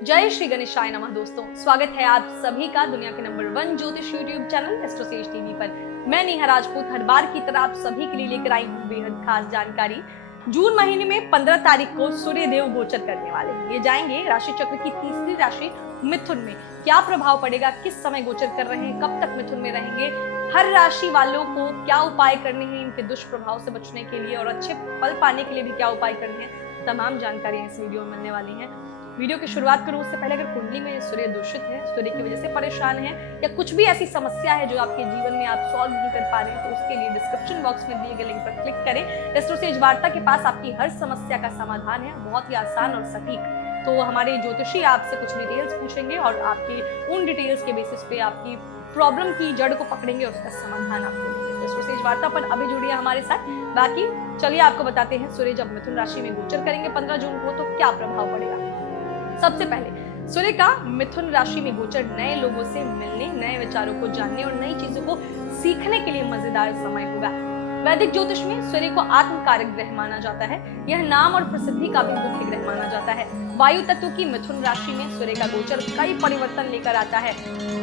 जय श्री गणेशाय नमः दोस्तों, स्वागत है आप सभी का दुनिया के नंबर 1 ज्योतिष यूट्यूब चैनल एस्ट्रोसेज टीवी पर। मैं नेहा राजपूत हर बार की तरह आप सभी के लिए लेकर आई हूँ बेहद खास जानकारी। जून महीने में 15 तारीख को सूर्य देव गोचर करने वाले हैं। ये जाएंगे राशि चक्र की तीसरी राशि मिथुन में। क्या प्रभाव पड़ेगा, किस समय गोचर कर रहे हैं, कब तक मिथुन में रहेंगे, हर राशि वालों को क्या उपाय करने हैं इनके दुष्प्रभाव से बचने के लिए और अच्छे फल पाने के लिए भी क्या उपाय करने हैं, तमाम जानकारियां इस वीडियो में मिलने वाली हैं। वीडियो की शुरुआत करूं उससे पहले, अगर कुंडली में सूर्य दूषित है, सूर्य की वजह से परेशान है या कुछ भी ऐसी समस्या है जो आपके जीवन में आप सॉल्व नहीं कर पा रहे हैं, तो उसके लिए डिस्क्रिप्शन बॉक्स में दिए गए लिंक पर क्लिक करें। एस्ट्रोसेज वार्ता के पास आपकी हर समस्या का समाधान है, बहुत ही आसान और सटीक। तो हमारे ज्योतिषी आपसे कुछ डिटेल्स पूछेंगे और आपकी उन डिटेल्स के बेसिस पे आपकी प्रॉब्लम की जड़ को पकड़ेंगे, उसका समाधान आपको देंगे। एस्ट्रोसेज वार्ता पर अभी जुड़िए हमारे साथ। बाकी चलिए आपको बताते हैं, सूर्य जब मिथुन राशि में गोचर करेंगे 15 जून को तो क्या प्रभाव पड़ेगा। सबसे पहले सूर्य का मिथुन राशि में गोचर नए लोगों से मिलने, नए विचारों को जानने और नई चीजों को सीखने के लिए मजेदार समय होगा। वैदिक ज्योतिष में सूर्य को आत्मकारक ग्रह माना जाता है। यह नाम और प्रसिद्धि का भी मुख्य ग्रह माना जाता है। वायु तत्व की मिथुन राशि में सूर्य का गोचर कई परिवर्तन लेकर आता है।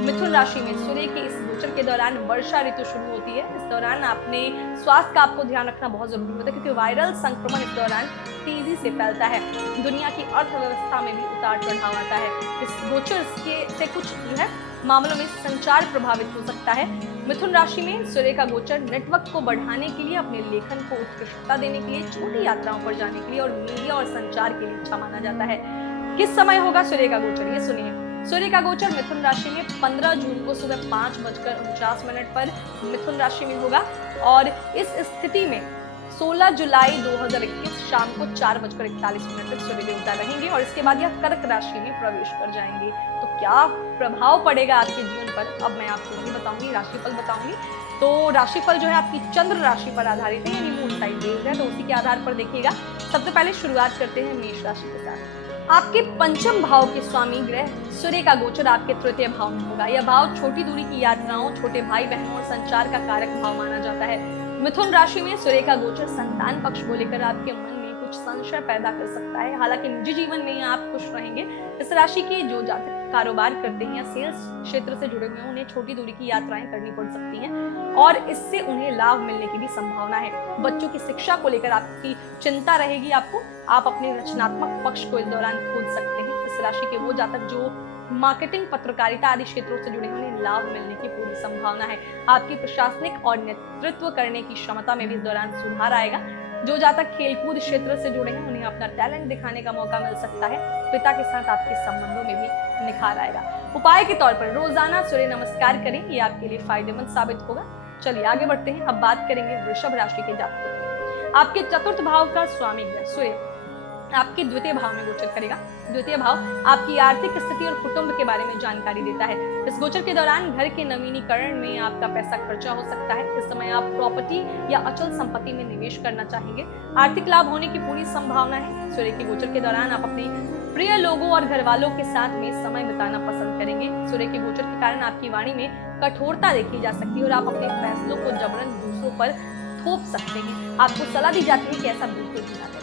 मिथुन राशि में सूर्य के इस गोचर के दौरान वर्षा ऋतु शुरू होती है। इस दौरान अपने स्वास्थ्य का आपको ध्यान रखना बहुत जरूरी होता है, क्योंकि वायरल संक्रमण इस दौरान तेजी से फैलता है। दुनिया की अर्थव्यवस्था में भी उतार चढ़ाव आता है। इस गोचर से कुछ जो है मामलों में संचार प्रभावित हो सकता है। मिथुन राशि में सूर्य का गोचर नेटवर्क को बढ़ाने के लिए, अपने लेखन को उत्कृष्टता देने के लिए, छोटी यात्राओं पर जाने के लिए और मीडिया और संचार के लिए अच्छा माना जाता है। किस समय होगा सूर्य का गोचर, ये सुनिए। सूर्य का गोचर मिथुन राशि में 15 जून को सुबह 5:49 पर मिथुन राशि में होगा और इस स्थिति में 16 जुलाई 2021 शाम को 4:41 तक सूर्य देवता रहेंगे और इसके बाद यह कर्क राशि में प्रवेश कर जाएंगे। तो क्या प्रभाव पड़ेगा आपके जीवन पर, अब मैं आपको नहीं बताऊंगी, राशिफल बताऊंगी। तो राशिफल जो है आपकी चंद्र राशि पर आधारित है, यानी मून साइन बेस्ड है, तो उसी के आधार पर देखिएगा। सबसे पहले शुरुआत करते हैं मेष राशि के साथ। आपके पंचम भाव के स्वामी ग्रह सूर्य का गोचर आपके तृतीय भाव में होगा। यह भाव छोटी दूरी की यात्राओं, छोटे भाई बहनों और संचार का कारक भाव माना जाता है। मिथुन राशि में सूर्य का गोचर संतान पक्ष को लेकर आपके मन में कुछ संशय पैदा कर सकता है। हालांकि निजी जीवन में आप खुश रहेंगे। इस राशि के जो जातक कारोबार करते हैं या सेल्स क्षेत्र से जुड़े हुए हैं, उन्हें छोटी दूरी की यात्राएं करनी पड़ सकती हैं और इससे उन्हें लाभ मिलने की भी संभावना है। बच्चों की शिक्षा को लेकर आपकी चिंता रहेगी। आप अपने रचनात्मक पक्ष को इस दौरान खोज सकते हैं। इस राशि के वो जातक जो मार्केटिंग, पत्रकारिता आदि क्षेत्रों से जुड़े उन्हें लाभ मिलने की पूरी संभावना है। आपकी प्रशासनिक और नेतृत्व करने की क्षमता में भी इस दौरान सुधार आएगा। जो जातक खेलकूद क्षेत्र से जुड़े हैं, उन्हें अपना टैलेंट दिखाने का मौका मिल सकता है। पिता के साथ आपके संबंधों में भी निखार आएगा। उपाय के तौर पर रोजाना सूर्य नमस्कार करें, ये आपके लिए फायदेमंद साबित होगा। चलिए आगे बढ़ते हैं। अब बात करेंगे वृषभ राशि के जातकों। आपके चतुर्थ भाव का स्वामी ग्रह सूर्य आपके द्वितीय भाव में गोचर करेगा। द्वितीय भाव आपकी आर्थिक स्थिति और कुटुंब के बारे में जानकारी देता है। इस गोचर के दौरान घर के नवीनीकरण में आपका पैसा खर्चा हो सकता है। इस समय आप प्रॉपर्टी या अचल संपत्ति में निवेश करना चाहेंगे। आर्थिक लाभ होने की पूरी संभावना है। सूर्य के गोचर के दौरान आप अपने प्रिय लोगों और घर वालों के साथ में समय बिताना पसंद करेंगे। सूर्य के गोचर के कारण आपकी वाणी में कठोरता देखी जा सकती है और आप अपने फैसलों को जबरन दूसरों पर थोप सकते हैं। आपको सलाह दी जाती है कि ऐसा बिल्कुल भी ना करें।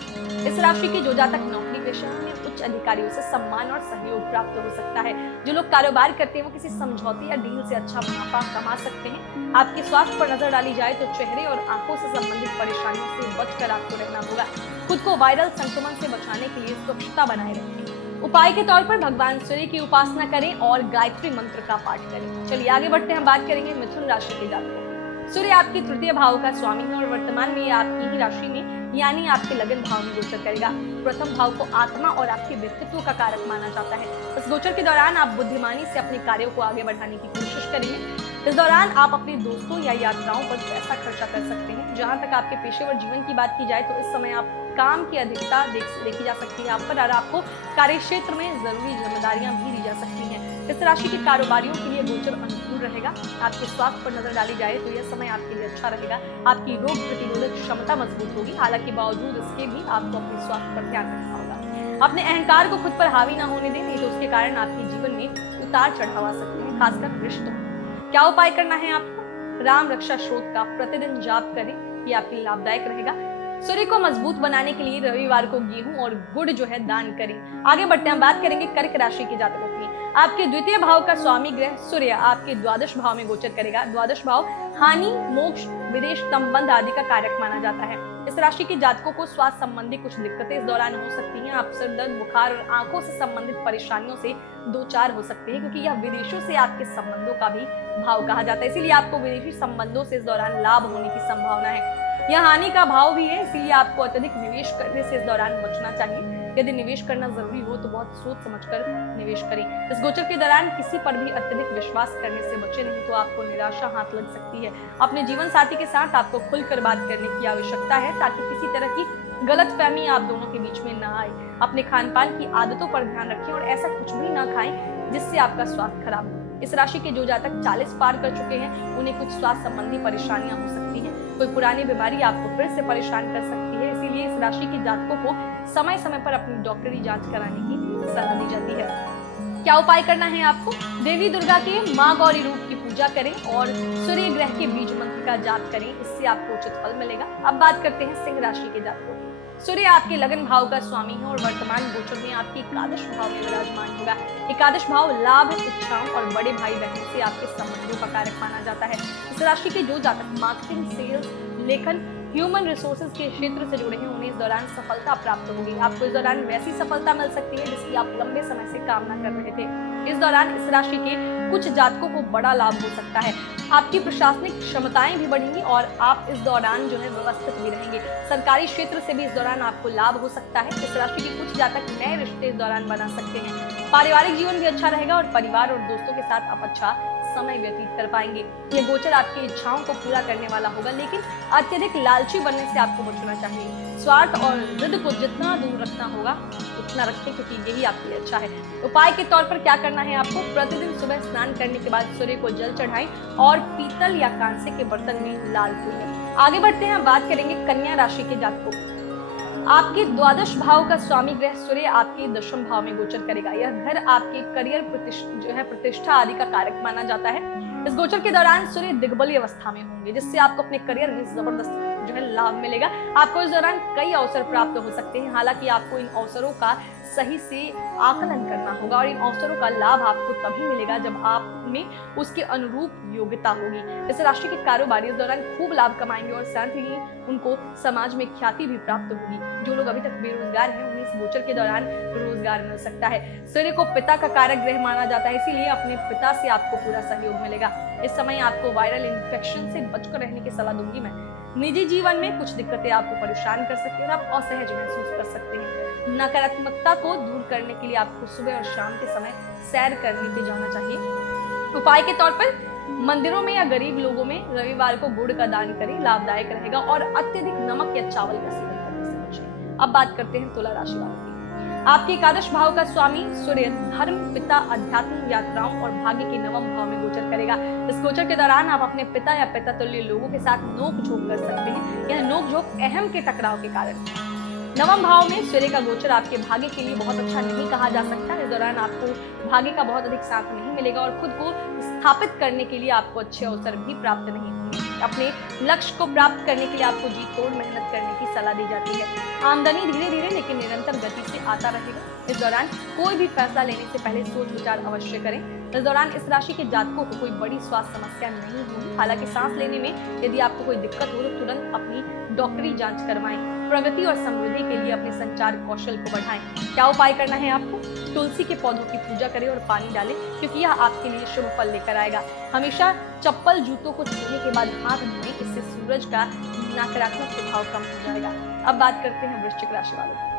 इस राशि के जो जातक नौकरी पेशा में उच्च अधिकारियों से सम्मान और सहयोग प्राप्त हो सकता है। जो लोग कारोबार करते हैं वो किसी समझौते या डील से अच्छा मुनाफा कमा सकते हैं। आपके स्वास्थ्य पर नजर डाली जाए तो चेहरे और आंखों से संबंधित परेशानियों से बचकर आपको रहना होगा। खुद को वायरल संक्रमण से बचाने के लिए स्वच्छता बनाए रखें। उपाय के तौर पर भगवान सूर्य की उपासना करें और गायत्री मंत्र का पाठ करें। चलिए आगे बढ़ते हैं, बात करेंगे मिथुन राशि के जातकों। सूर्य आपकी तृतीय भाव का स्वामी है और वर्तमान में आपकी ही राशि में यानी आपके लगन भाव में गोचर करेगा। प्रथम भाव को आत्मा और आपके व्यक्तित्व का कारक माना जाता है। इस गोचर के दौरान आप बुद्धिमानी से अपने कार्यों को आगे बढ़ाने की कोशिश करेंगे। इस दौरान आप अपने दोस्तों या यात्राओं पर पैसा खर्चा कर सकते हैं। जहां तक आपके पेशेवर जीवन की बात की जाए तो इस समय आप काम की अधिकता देखी जा सकती है आप पर और आपको कार्य क्षेत्र में जरूरी जिम्मेदारियां भी दी जा सकती हैं। इस राशि के कारोबारियों के लिए गोचर अनुकूल रहेगा। आपके स्वास्थ्य पर नजर डाली जाए तो यह समय आपके लिए अच्छा रहेगा। आपकी रोग प्रतिरोधक क्षमता मजबूत होगी। हालांकि बावजूद इसके भी आपको अपने स्वास्थ्य पर ध्यान रखना होगा। अपने अहंकार को खुद पर हावी ना होने दें, नहीं तो उसके कारण आपके जीवन में उतार चढ़ाव आ सकते हैं, खासकर रिश्तों। क्या उपाय करना है आपको? राम रक्षा श्लोक का प्रतिदिन जाप करें, ये आपके लिए लाभदायक रहेगा। सूर्य को मजबूत बनाने के लिए रविवार को गेहूं और गुड़ जो है दान करें। आगे बढ़ते हैं, बात करेंगे कर्क राशि के जातकों की। आपके द्वितीय भाव का स्वामी ग्रह सूर्य आपके द्वादश भाव में गोचर करेगा। द्वादश भाव हानि, मोक्ष, विदेश संबंध आदि का कारक माना जाता है। इस राशि के जातकों को स्वास्थ्य संबंधी कुछ दिक्कतें इस दौरान हो सकती हैं। आप सिर दर्द, बुखार और आंखों से संबंधित परेशानियों से दो चार हो सकते हैं, क्योंकि यह विदेशों से आपके संबंधों का भी भाव कहा जाता है। इसीलिए आपको विदेशी संबंधों से इस दौरान लाभ होने की संभावना है। यह हानि का भाव भी है, इसीलिए आपको अत्यधिक निवेश करने से इस दौरान बचना चाहिए। यदि निवेश करना जरूरी हो तो बहुत सोच समझकर निवेश करें। इस गोचर के दौरान किसी पर भी अत्यधिक विश्वास करने से बचे, नहीं तो आपको निराशा हाथ लग सकती है। अपने जीवन साथी के साथ आपको खुलकर बात करने की आवश्यकता है, ताकि किसी तरह की गलतफहमी आप दोनों के बीच में न आए। अपने खान पान की आदतों पर ध्यान रखें और ऐसा कुछ भी ना खाएं जिससे आपका स्वास्थ्य खराब हो। इस राशि के जो जातक 40 पार कर चुके हैं, उन्हें कुछ स्वास्थ्य संबंधी परेशानियां हो सकती हैं। कोई पुरानी बीमारी आपको फिर से परेशान कर सकती है। इसीलिए इस राशि के जातकों को समय समय पर अपनी डॉक्टरी जांच कराने की सलाह दी जाती है। क्या उपाय करना है आपको? देवी दुर्गा के मां गौरी रूप की पूजा करें और सूर्य ग्रह के बीज मंत्र का जाप करें, इससे आपको उचित फल मिलेगा। अब बात करते हैं सिंह राशि के जातकों की। सूर्य आपके लगन भाव का स्वामी है और वर्तमान गोचर में आपके एकादश भाव में विराजमान होगा। एकादश भाव लाभ, इच्छाओं और बड़े भाई बहनों से आपके संबंधों का कारक माना जाता है। इस राशि के जो जातक मार्केटिंग, सेल्स, लेखन, ह्यूमन रिसोर्सेज के क्षेत्र से जुड़े हैं, उन्हें इस दौरान सफलता प्राप्त होगी। आपको इस दौरान वैसी सफलता मिल सकती है जिसकी आप लंबे समय से कामना कर रहे थे। इस दौरान इस राशि के कुछ जातकों को बड़ा लाभ हो सकता है। आपकी प्रशासनिक क्षमताएं भी बढ़ेंगी और आप इस दौरान जो है व्यवस्थित भी रहेंगे। सरकारी क्षेत्र से भी इस दौरान आपको लाभ हो सकता है। इस राशि के कुछ जातक नए रिश्ते इस दौरान बना सकते हैं। पारिवारिक जीवन भी अच्छा रहेगा और परिवार और दोस्तों के साथ आप अच्छा समय व्यतीत कर पाएंगे। ये गोचर आपकी इच्छाओं को पूरा करने वाला होगा, लेकिन अत्यधिक लालची बनने से आपको बचना चाहिए। स्वार्थ और जिद को जितना दूर रखना होगा उतना रखें, क्योंकि यही आपके लिए अच्छा है। उपाय के तौर पर क्या करना है आपको? प्रतिदिन सुबह स्नान करने के बाद सूर्य को जल चढ़ाएं और पीतल या कांसे के बर्तन में लाल फूल लें। आगे बढ़ते हैं, बात करेंगे कन्या राशि के जातकों। आपके द्वादश भाव का स्वामी ग्रह सूर्य आपके दशम भाव में गोचर करेगा। यह घर आपके करियर, प्रतिष्ठा आदि का कारक माना जाता है। इस गोचर के दौरान सूर्य दिग्बली अवस्था में होंगे, जिससे आपको अपने करियर में जबरदस्त जो है लाभ मिलेगा। आपको इस दौरान कई अवसर प्राप्त हो सकते हैं। हालांकि आपको इन अवसरों का सही से आकलन करना होगा और इन अवसरों का लाभ आपको तभी मिलेगा जब आप में उसके अनुरूप योग्यता होगी। इस राशि के कारोबारी इस दौरान खूब लाभ कमाएंगे और साथ ही उनको समाज में ख्याति भी प्राप्त होगी। जो लोग अभी तक बेरोजगार हैं, उन्हें इस गोचर के दौरान रोजगार मिल सकता है। सूर्य को पिता का कारक ग्रह माना जाता है, इसीलिए अपने पिता से आपको पूरा सहयोग मिलेगा। इस समय आपको वायरल इन्फेक्शन से बचकर रहने की सलाह दूंगी मैं। निजी जीवन में कुछ दिक्कतें आपको परेशान कर सकती हैं और आप असहज महसूस कर सकते हैं। नकारात्मकता को दूर करने के लिए आपको सुबह और शाम के समय सैर करने पे जाना चाहिए। उपाय के तौर पर मंदिरों में या गरीब लोगों में रविवार को गुड़ का दान करें, लाभदायक रहेगा और अत्यधिक नमक या चावल का सेवन करने से बचें। अब बात करते हैं तुला राशि वालों की। आपके एकादश भाव का स्वामी सूर्य धर्म, पिता, अध्यात्म, यात्राओं और भाग्य के नवम भाव में गोचर करेगा। इस गोचर के दौरान आप अपने पिता या पिता तुल्य लोगों के साथ नोक झोंक कर सकते हैं। यह नोक झोंक अहम के टकराव के कारण। नवम भाव में सूर्य का गोचर आपके भाग्य के लिए बहुत अच्छा नहीं कहा जा सकता। इस दौरान आपको भाग्य का बहुत अधिक साथ नहीं मिलेगा और खुद को स्थापित करने के लिए आपको अच्छे अवसर भी प्राप्त नहीं होंगे। अपने लक्ष्य को प्राप्त करने के लिए आपको जी तोड़ मेहनत करने की सलाह दी जाती है। आमदनी धीरे धीरे लेकिन निरंतर गति से आता रहेगा। इस दौरान कोई भी फैसला लेने से पहले सोच विचार अवश्य करें। इस दौरान इस राशि के जातकों को कोई बड़ी स्वास्थ्य समस्या नहीं होगी। हालांकि सांस लेने में यदि आपको कोई दिक्कत हो तो तुरंत अपनी डॉक्टरी जांच करवाएं। प्रगति और समृद्धि के लिए अपने संचार कौशल को बढ़ाएं। क्या उपाय करना है आपको? तुलसी के पौधों की पूजा करें और पानी डालें, क्योंकि यह आपके लिए शुभ फल लेकर आएगा। हमेशा चप्पल जूतों को छूने के बाद हाथ धोएं, इससे सूरज का नकारात्मक प्रभाव कम हो जाएगा। अब बात करते हैं वृश्चिक राशि वालों की।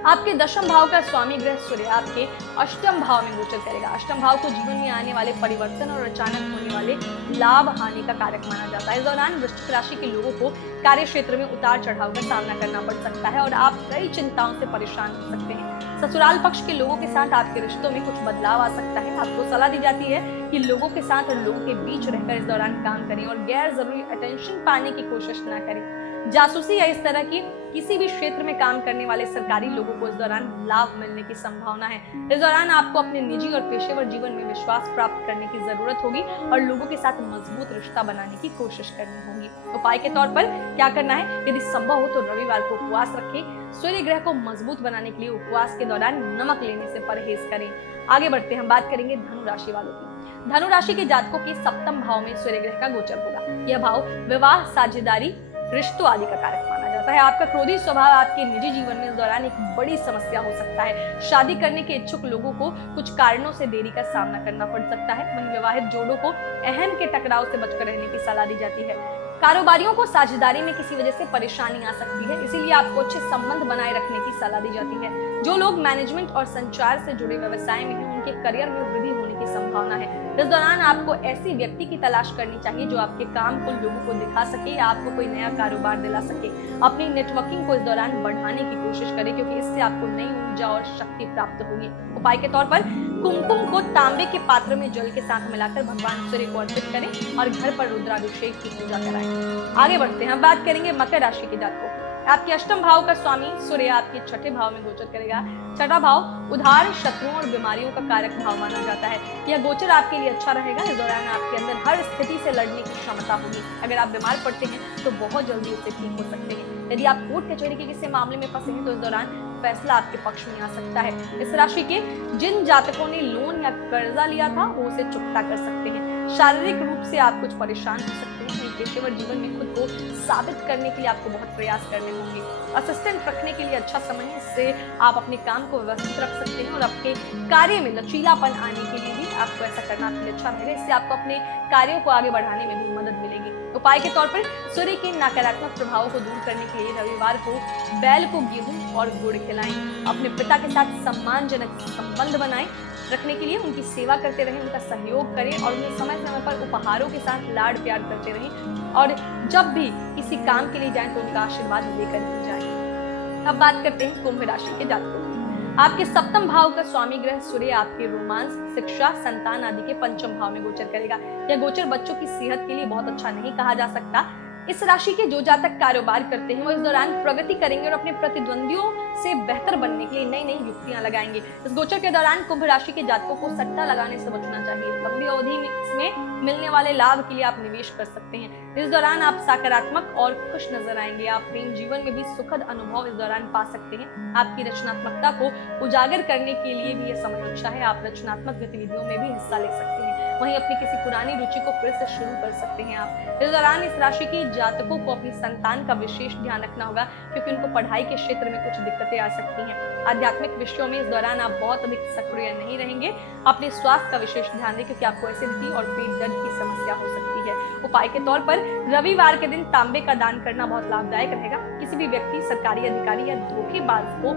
आपके दशम भाव का स्वामी ग्रह सूर्य आपके अष्टम भाव में गोचर करेगा। अष्टम भाव को जीवन में आने वाले परिवर्तन और अचानक होने वाले लाभ हानि का कारक माना जाता है। इस दौरान वृश्चिक राशि के लोगों को कार्य क्षेत्र में उतार चढ़ाव का सामना करना पड़ सकता है और आप कई चिंताओं से परेशान हो सकते हैं। ससुराल पक्ष के लोगों के साथ आपके रिश्तों में कुछ बदलाव आ सकता है। आपको सलाह दी जाती है कि लोगों के साथ और लोगों के बीच रहकर इस दौरान काम करें और गैर जरूरी अटेंशन पाने की कोशिश ना करें। जासूसी या इस तरह की किसी भी क्षेत्र में काम करने वाले सरकारी लोगों को इस दौरान लाभ मिलने की संभावना है। इस दौरान आपको अपने निजी और पेशेवर जीवन में विश्वास प्राप्त करने की जरूरत होगी और लोगों के साथ मजबूत रिश्ता बनाने की कोशिश करनी होगी। उपाय के तौर पर क्या करना है, यदि संभव हो तो रविवार को उपवास रखें। सूर्य ग्रह को मजबूत बनाने के लिए उपवास के दौरान नमक लेने से परहेज करें। आगे बढ़ते हम बात करेंगे धनु राशि वालों की। धनु राशि के जातकों के सप्तम भाव में सूर्य ग्रह का गोचर होगा। यह भाव विवाह, साझेदारी, रिश्तों आदि का कारक माना जाता है। आपका क्रोधी स्वभाव आपके निजी जीवन में इस दौरान एक बड़ी समस्या हो सकता है। शादी करने के इच्छुक लोगों को कुछ कारणों से देरी का सामना करना पड़ सकता है। वहीं विवाहित जोड़ों को अहम के टकराव से बचकर रहने की सलाह दी जाती है। कारोबारियों को साझेदारी में किसी वजह से परेशानी आ सकती है, इसीलिए आपको अच्छे संबंध बनाए रखने की सलाह दी जाती है। जो लोग मैनेजमेंट और संचार से जुड़े व्यवसाय में हैं, उनके करियर में वृद्धि होने की संभावना है। इस दौरान आपको ऐसी व्यक्ति की तलाश करनी चाहिए जो आपके काम को लोगों को दिखा सके या आपको कोई नया कारोबार दिला सके। अपनी नेटवर्किंग को इस दौरान बढ़ाने की कोशिश करें, क्योंकि इससे आपको नई ऊर्जा और शक्ति प्राप्त होगी। उपाय के तौर पर कुमकुम को तांबे के पात्र में जल के साथ मिलाकर भगवान सूर्य को अर्पित करें और घर पर रुद्राभिषेक की पूजा कराएं। आगे बढ़ते हैं, बात करेंगे मकर राशि के जातकों। आपके अष्टम भाव का स्वामी सूर्य आपके छठे भाव में गोचर करेगा। छठा भाव उधार, शत्रुओं और बीमारियों का कारक भाव माना जाता है। यह गोचर आपके लिए अच्छा रहेगा। इस दौरान आपके अंदर हर स्थिति से लड़ने की क्षमता होगी। अगर आप बीमार पड़ते हैं तो बहुत जल्दी उससे ठीक हो सकते हैं। यदि आप कोर्ट कचहरी के किसी मामले में फंसे हैं तो इस दौरान फैसला आपके पक्ष में आ सकता है। इस राशि के जिन जातकों ने लोन या कर्जा लिया था वो उसे चुकता कर सकते हैं। शारीरिक रूप से आप कुछ परेशान हो सकते हैं। पेशेवर जीवन में खुद को साबित करने के लिए आपको बहुत प्रयास करने होंगे। असिस्टेंट रखने के लिए अच्छा समय है, इससे आप अपने काम को व्यवस्थित रख सकते हैं और आपके कार्य में लचीलापन आने के लिए भी आपको ऐसा करना आपके लिए अच्छा रहेगा। इससे आपको अपने कार्यों को आगे बढ़ाने में भी मदद मिलेगी। उपाय के तौर पर सूर्य के नकारात्मक प्रभावों को दूर करने के लिए रविवार को बैल को गेहूं और गुड़ खिलाएं। अपने पिता के साथ सम्मानजनक संबंध बनाएं रखने के लिए उनकी सेवा करते रहें, उनका सहयोग करें और उन्हें समय समय पर उपहारों के साथ लाड प्यार करते रहें और जब भी किसी काम के लिए जाएं तो उनका आशीर्वाद लेकर ही जाएं। अब बात करते हैं कुंभ राशि के जातकों की। आपके सप्तम भाव का स्वामी ग्रह सूर्य आपके रोमांस, शिक्षा, संतान आदि के पंचम भाव में गोचर करेगा। यह गोचर बच्चों की सेहत के लिए बहुत अच्छा नहीं कहा जा सकता। इस राशि के जो जातक कारोबार करते हैं वो इस दौरान प्रगति करेंगे और अपने प्रतिद्वंदियों से बेहतर बनने के लिए नई नई युक्तियां लगाएंगे। इस गोचर के दौरान कुंभ राशि के जातकों को सट्टा लगाने से बचना चाहिए। लंबी अवधि में इसमें मिलने वाले लाभ के लिए आप निवेश कर सकते हैं। इस दौरान आप सकारात्मक और खुश नजर आएंगे। आप प्रेम जीवन में भी सुखद अनुभव इस दौरान पा सकते हैं। आपकी रचनात्मकता को उजागर करने के लिए भी यह समय अच्छा है। आप रचनात्मक गतिविधियों में भी हिस्सा ले सकते हैं। वहीं अपनी किसी पुरानी रुचि को फिर से शुरू कर सकते हैं आप। इस दौरान इस राशि के जातकों को अपनी संतान का विशेष ध्यान रखना होगा, क्योंकि उनको पढ़ाई के क्षेत्र में कुछ दिक्कतें आ सकती हैं। आध्यात्मिक विषयों में इस दौरान आप बहुत अधिक सक्रिय नहीं रहेंगे। अपने स्वास्थ्य का विशेष ध्यान दें, क्योंकि आपको एसिडिटी और पेट दर्द की समस्या हो सकती है। उपाय के तौर पर रविवार के दिन तांबे का दान करना बहुत लाभदायक रहेगा। किसी भी व्यक्ति, सरकारी अधिकारी या धोखेबाज को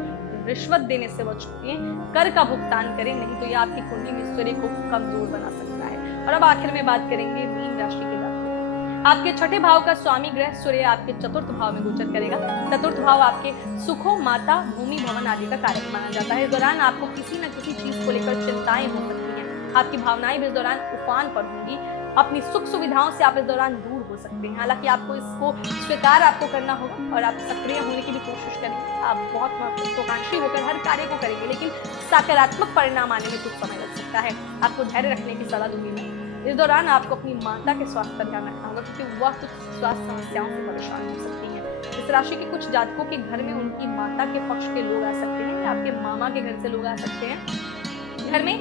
रिश्वत देने से बचें, कर का भुगतान करें, नहीं तो यह आपकी कुंडली में सूर्य को कमजोर बना सकता है। और अब आखिर में बात करेंगे मीन राशि के जातकों। आपके छठे भाव का स्वामी ग्रह सूर्य आपके चतुर्थ भाव में गोचर करेगा। चतुर्थ भाव आपके सुखों, माता, भूमि, भवन आदि का कारक माना जाता है। इस दौरान आपको किसी न किसी चीज को लेकर चिंताएं हो सकती हैं। आपकी भावनाएं भी इस दौरान उफान पर होंगी। अपनी सुख सुविधाओं से आप इस दौरान दूर हो सकते हैं। हालांकि आपको इसको स्वीकार आपको करना होगा और आप सक्रिय होने की भी कोशिश करेंगे। आप बहुत महत्वाकांक्षी होकर हर कार्य को करेंगे, लेकिन सकारात्मक परिणाम आने में कुछ समय लग सकता है। आपको धैर्य रखने की सलाह दूंगी मैं। इस दौरान आपको अपनी माता के स्वास्थ्य का ध्यान रखना होगा, क्योंकि वह कुछ स्वास्थ्य समस्याओं से परेशान हो सकती है। इस राशि के कुछ जातकों के घर में उनकी माता के पक्ष के लोग आ सकते हैं या आपके मामा के घर से लोग आ सकते हैं। घर में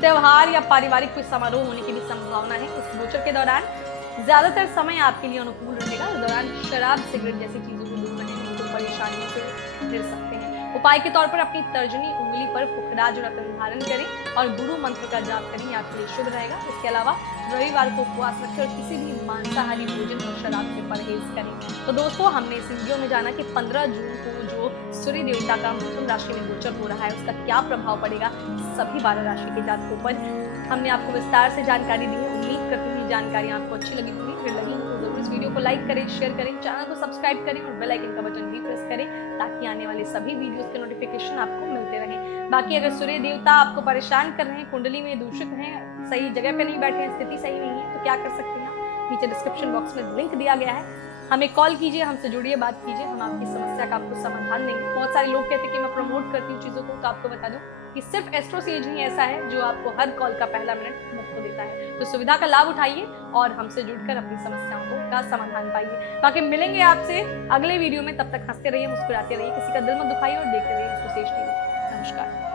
त्योहार या पारिवारिक कोई समारोह होने की भी संभावना है। इस गोचर के दौरान ज्यादातर समय आपके लिए अनुकूल रहेगा। इस दौरान शराब, सिगरेट जैसी चीजों को दूर रहेंगे तो परेशानियों से घिर सकते हैं। उपाय के तौर पर अपनी तर्जनी उंगली पर पुखराज रत्न धारण करें और गुरु मंत्र का जाप करें, आपके लिए शुभ रहेगा। इसके अलावा रविवार को उपवास रखें और किसी भी मांसाहारी भोजन और शराब से परहेज करें। तो दोस्तों, हमने इस वीडियो में जाना कि 15 जून को जो सूर्य देवता का मिथुन राशि में गोचर हो रहा है उसका क्या प्रभाव पड़ेगा सभी 12 राशि के जातकों पर। हमने आपको विस्तार से जानकारी दी है। उम्मीद करती हूँ जानकारी आपको अच्छी लगी होगी। अगर लगी हो तो जरूर इस वीडियो को लाइक करें, शेयर करें, चैनल को सब्सक्राइब करें और बेल आइकन का बटन भी प्रेस करें, ताकि आने वाले सभी वीडियोस के नोटिफिकेशन आपको मिलते रहें। बाकी अगर सूर्य देवता आपको परेशान कर रहे हैं, कुंडली में दूषित हैं, सही जगह पे नहीं बैठे हैं, स्थिति सही नहीं है, तो क्या कर सकते हैं आप? नीचे डिस्क्रिप्शन बॉक्स में लिंक दिया गया है, हमें कॉल कीजिए, हमसे जुड़िए, बात कीजिए, हम आपकी समस्या का आपको समाधान देंगे। बहुत सारे लोग कहते हैं कि मैं प्रमोट करती हूँ चीज़ों को, तो आपको बता दूँ कि सिर्फ एस्ट्रोसेज ही ऐसा है जो आपको हर कॉल का पहला मिनट मुफ्त देता है। तो सुविधा का लाभ उठाइए और हमसे जुड़कर अपनी समस्याओं का समाधान पाइए। बाकी मिलेंगे आपसे अगले वीडियो में, तब तक हंसते रहिए, मुस्कुराते रहिए, किसी का दिल मत दुखाइए और देखते रहिए एस्ट्रोसेज टीवी। नमस्कार।